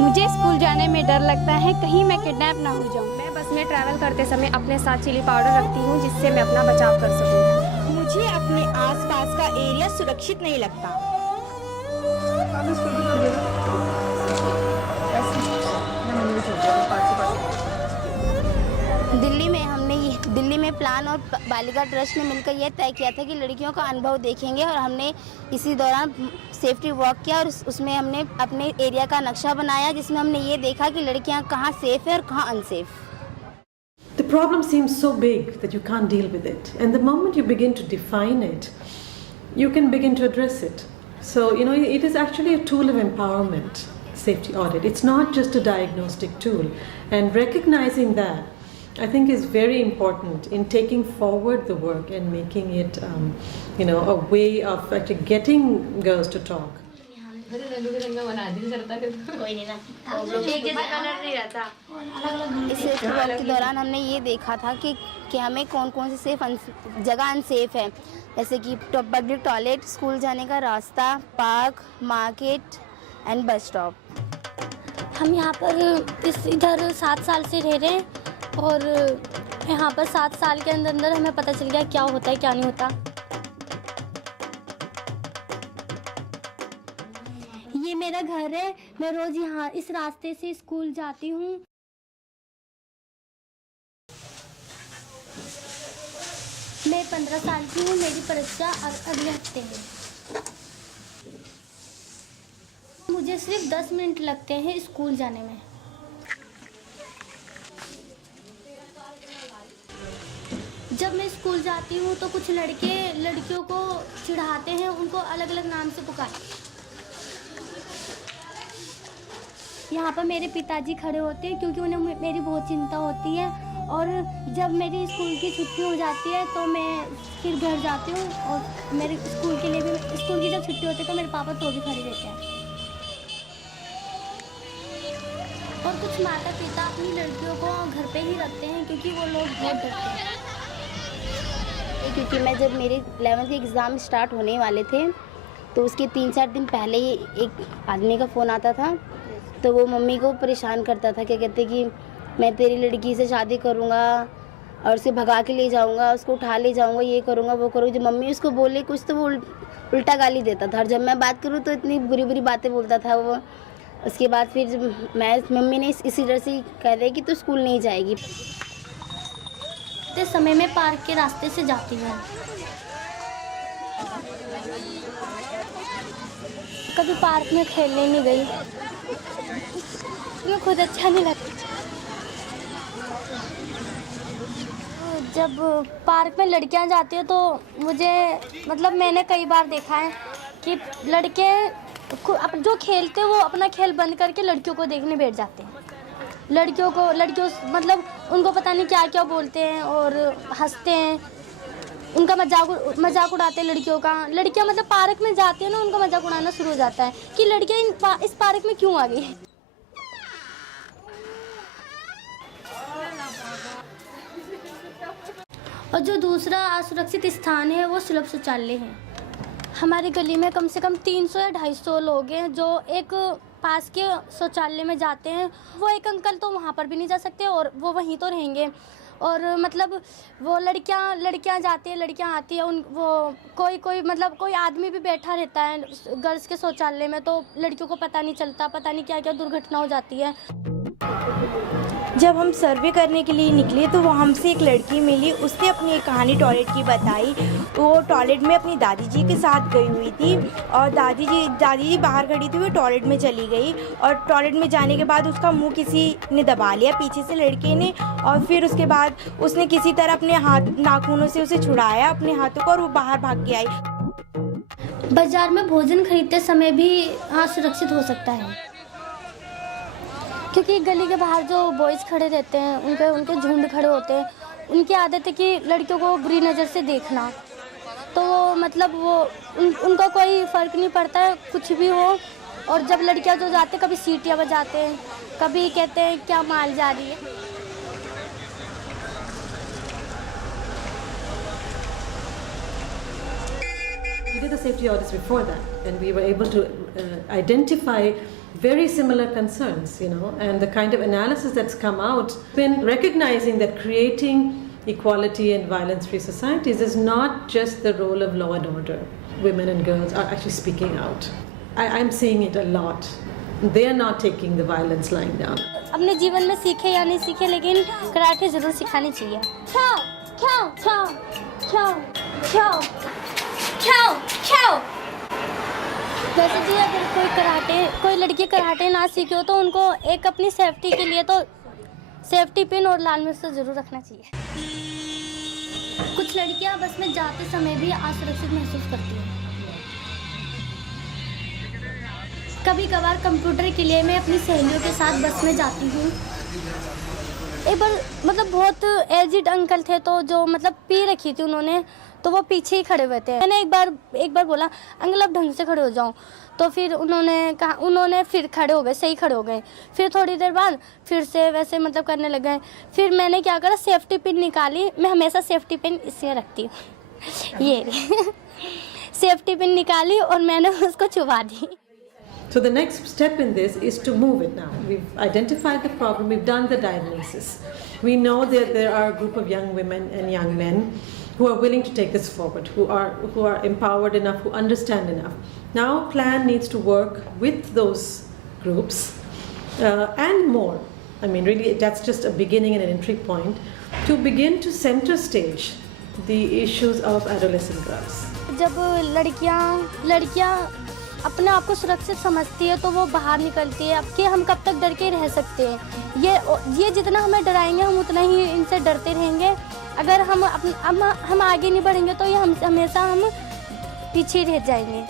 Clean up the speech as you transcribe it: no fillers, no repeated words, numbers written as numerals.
मुझे स्कूल जाने में डर लगता है, कहीं मैं किडनैप ना हो जाऊं। मैं बस में ट्रैवल करते समय अपने साथ चिली पाउडर रखती हूँ जिससे मैं अपना बचाव कर सकूँ। मुझे अपने आसपास का एरिया सुरक्षित नहीं लगता। दिल्ली में प्लान और बालिका ट्रस्ट ने मिलकर यह तय किया था कि लड़कियों का अनुभव देखेंगे, और हमने इसी दौरान सेफ्टी वॉक किया और उसमें हमने अपने एरिया का नक्शा बनाया, जिसमें हमने ये देखा कि लड़कियां कहाँ सेफ है और कहाँ unsafe. The problem seems so big that you can't deal with it, and the moment you begin to define it, you can begin to address it. So, it is actually a tool of empowerment, safety audit. It's not just a diagnostic tool, and recognizing that, I think, is very important in taking forward the work and making it, a way of actually getting girls to talk. इस safety work के दौरान हमने ये देखा था कि हमें कौन कौन सी जगह अनसेफ है, जैसे कि पब्लिक टॉयलेट, स्कूल जाने का रास्ता, park, market and bus stop. हम यहाँ पर इधर 7 साल से रह रहे हैं और यहाँ पर 7 साल के अंदर हमें पता चल गया क्या होता है क्या नहीं होता। ये मेरा घर है, मैं रोज यहाँ इस रास्ते से स्कूल जाती हूँ। मैं 15 साल की हूँ, मेरी परीक्षा अगले हफ्ते है। मुझे सिर्फ 10 मिनट लगते हैं स्कूल जाने में। जब मैं स्कूल जाती हूँ तो कुछ लड़के लड़कियों को चिढ़ाते हैं, उनको अलग अलग नाम से पुकारते हैं। यहाँ पर मेरे पिताजी खड़े होते हैं क्योंकि उन्हें मेरी बहुत चिंता होती है, और जब मेरी स्कूल की छुट्टी हो जाती है तो मैं फिर घर जाती हूँ, और मेरे स्कूल के लिए भी स्कूल की जब छुट्टी होती है तो मेरे पापा तो भी खड़े रहते हैं। और कुछ माता पिता अपनी लड़कियों को घर पे ही रखते हैं क्योंकि वो लोग बहुत डरते हैं। क्योंकि मैं जब मेरे 11th के एग्ज़ाम स्टार्ट होने वाले थे तो उसके 3-4 दिन पहले ही एक आदमी का फ़ोन आता था, तो वो मम्मी को परेशान करता था, क्या कहते कि मैं तेरी लड़की से शादी करूँगा और उसे भगा के ले जाऊँगा, उसको उठा ले जाऊँगा, ये करूँगा वो करूँगा। जब मम्मी उसको बोले कुछ तो वो उल्टा गाली देता था, और जब मैं बात करूँ तो इतनी बुरी बुरी बातें बोलता था वो। उसके बाद फिर मम्मी ने इसी डर से कह रहे कि तू स्कूल नहीं जाएगी। इस समय मैं पार्क के रास्ते से जाती हूँ। कभी पार्क में खेलने नहीं गई, मुझे खुद अच्छा नहीं लगता। जब पार्क में लड़कियां जाती हैं तो मुझे मैंने कई बार देखा है कि लड़के जो खेलते हैं वो अपना खेल बंद करके लड़कियों को देखने बैठ जाते हैं। लड़कियों उनको पता नहीं क्या क्या बोलते हैं और हंसते हैं, उनका मजाक उड़ाते हैं लड़कियों का। लड़कियां पार्क में जाती हैं ना, उनका मजाक उड़ाना शुरू हो जाता है कि लड़कियां इस पार्क में क्यों आ गई। और जो दूसरा असुरक्षित स्थान है वो सुलभ शौचालय है। हमारी गली में कम से कम 300 या 250 लोग हैं जो एक पास के शौचालय में जाते हैं। वो एक अंकल तो वहाँ पर भी नहीं जा सकते और वो वहीं तो रहेंगे। और वो लड़कियाँ जाती हैं, लड़कियाँ आती हैं, कोई आदमी भी बैठा रहता है गर्ल्स के शौचालय में, तो लड़कियों को पता नहीं चलता, पता नहीं क्या क्या दुर्घटना हो जाती है। जब हम सर्वे करने के लिए निकले तो वो हमसे एक लड़की मिली, उसने अपनी एक कहानी टॉयलेट की बताई। वो टॉयलेट में अपनी दादी जी के साथ गई हुई थी और दादी जी बाहर खड़ी थी, वो टॉयलेट में चली गई और टॉयलेट में जाने के बाद उसका मुंह किसी ने दबा लिया पीछे से लड़के ने, और फिर उसके बाद उसने किसी तरह अपने हाथ नाखूनों से उसे छुड़ाया अपने हाथों को और वो बाहर भाग के आई। बाजार में भोजन खरीदते समय भी असुरक्षित हो सकता है क्योंकि गली के बाहर जो बॉयज़ खड़े रहते हैं उनके झुंड खड़े होते हैं, उनकी आदत है कि लड़कियों को बुरी नज़र से देखना। तो वो उनका कोई फ़र्क नहीं पड़ता है कुछ भी हो। और जब लड़कियां जो जाते कभी सीटियां बजाते हैं, कभी कहते हैं क्या माल जा रही है। did the safety audits before that, and we were able to identify very similar concerns, you know, and the kind of analysis that's come out, been recognizing that creating equality and violence-free societies is not just the role of law and order. Women and girls are actually speaking out. I'm seeing it a lot. They are not taking the violence lying down. अपने जीवन में सीखे या नहीं सीखे, लेकिन karate ज़रूर सिखानी चाहिए। खाओ खाओ खाओ खाओ खाओ खाओ खाओ। वैसे जी अगर कोई लड़की कराटे ना सीखे हो तो उनको एक अपनी सेफ्टी के लिए तो सेफ्टी पिन और लाल मिर्च तो ज़रूर रखना चाहिए। कुछ लड़कियां बस में जाते समय भी असुरक्षित महसूस करती हैं। कभी कभार कंप्यूटर के लिए मैं अपनी सहेलियों के साथ बस में जाती हूँ। एक बार मतलब बहुत एजिड अंकल थे, तो जो मतलब पी रखी थी उन्होंने, तो वो पीछे ही खड़े हुए थे। मैंने एक बार बोला अंकल आप ढंग से खड़े हो जाओ, तो फिर उन्होंने फिर खड़े हो गए, सही खड़े हो गए। फिर थोड़ी देर बाद फिर से वैसे मतलब करने लग गए। फिर मैंने क्या करा, सेफ्टी पिन निकाली। मैं हमेशा सेफ्टी पिन इसमें रखती हूँ, ये सेफ्टी पिन निकाली और मैंने उसको छुपा दी। So the next step in this is to move it now. We've identified the problem, we've done the diagnosis. We know that there are a group of young women and young men who are willing to take this forward, who are empowered enough, who understand enough. Now plan needs to work with those groups and more. I mean really that's just a beginning and an entry point to begin to center stage the issues of adolescent girls. जब लड़कियां अपने आप को सुरक्षित समझती है तो वो बाहर निकलती है। अब कि हम कब तक डर के रह सकते हैं, ये जितना हमें डराएंगे हम उतना ही इनसे डरते रहेंगे। अगर हम आगे नहीं बढ़ेंगे तो ये हमेशा हम पीछे रह जाएंगे।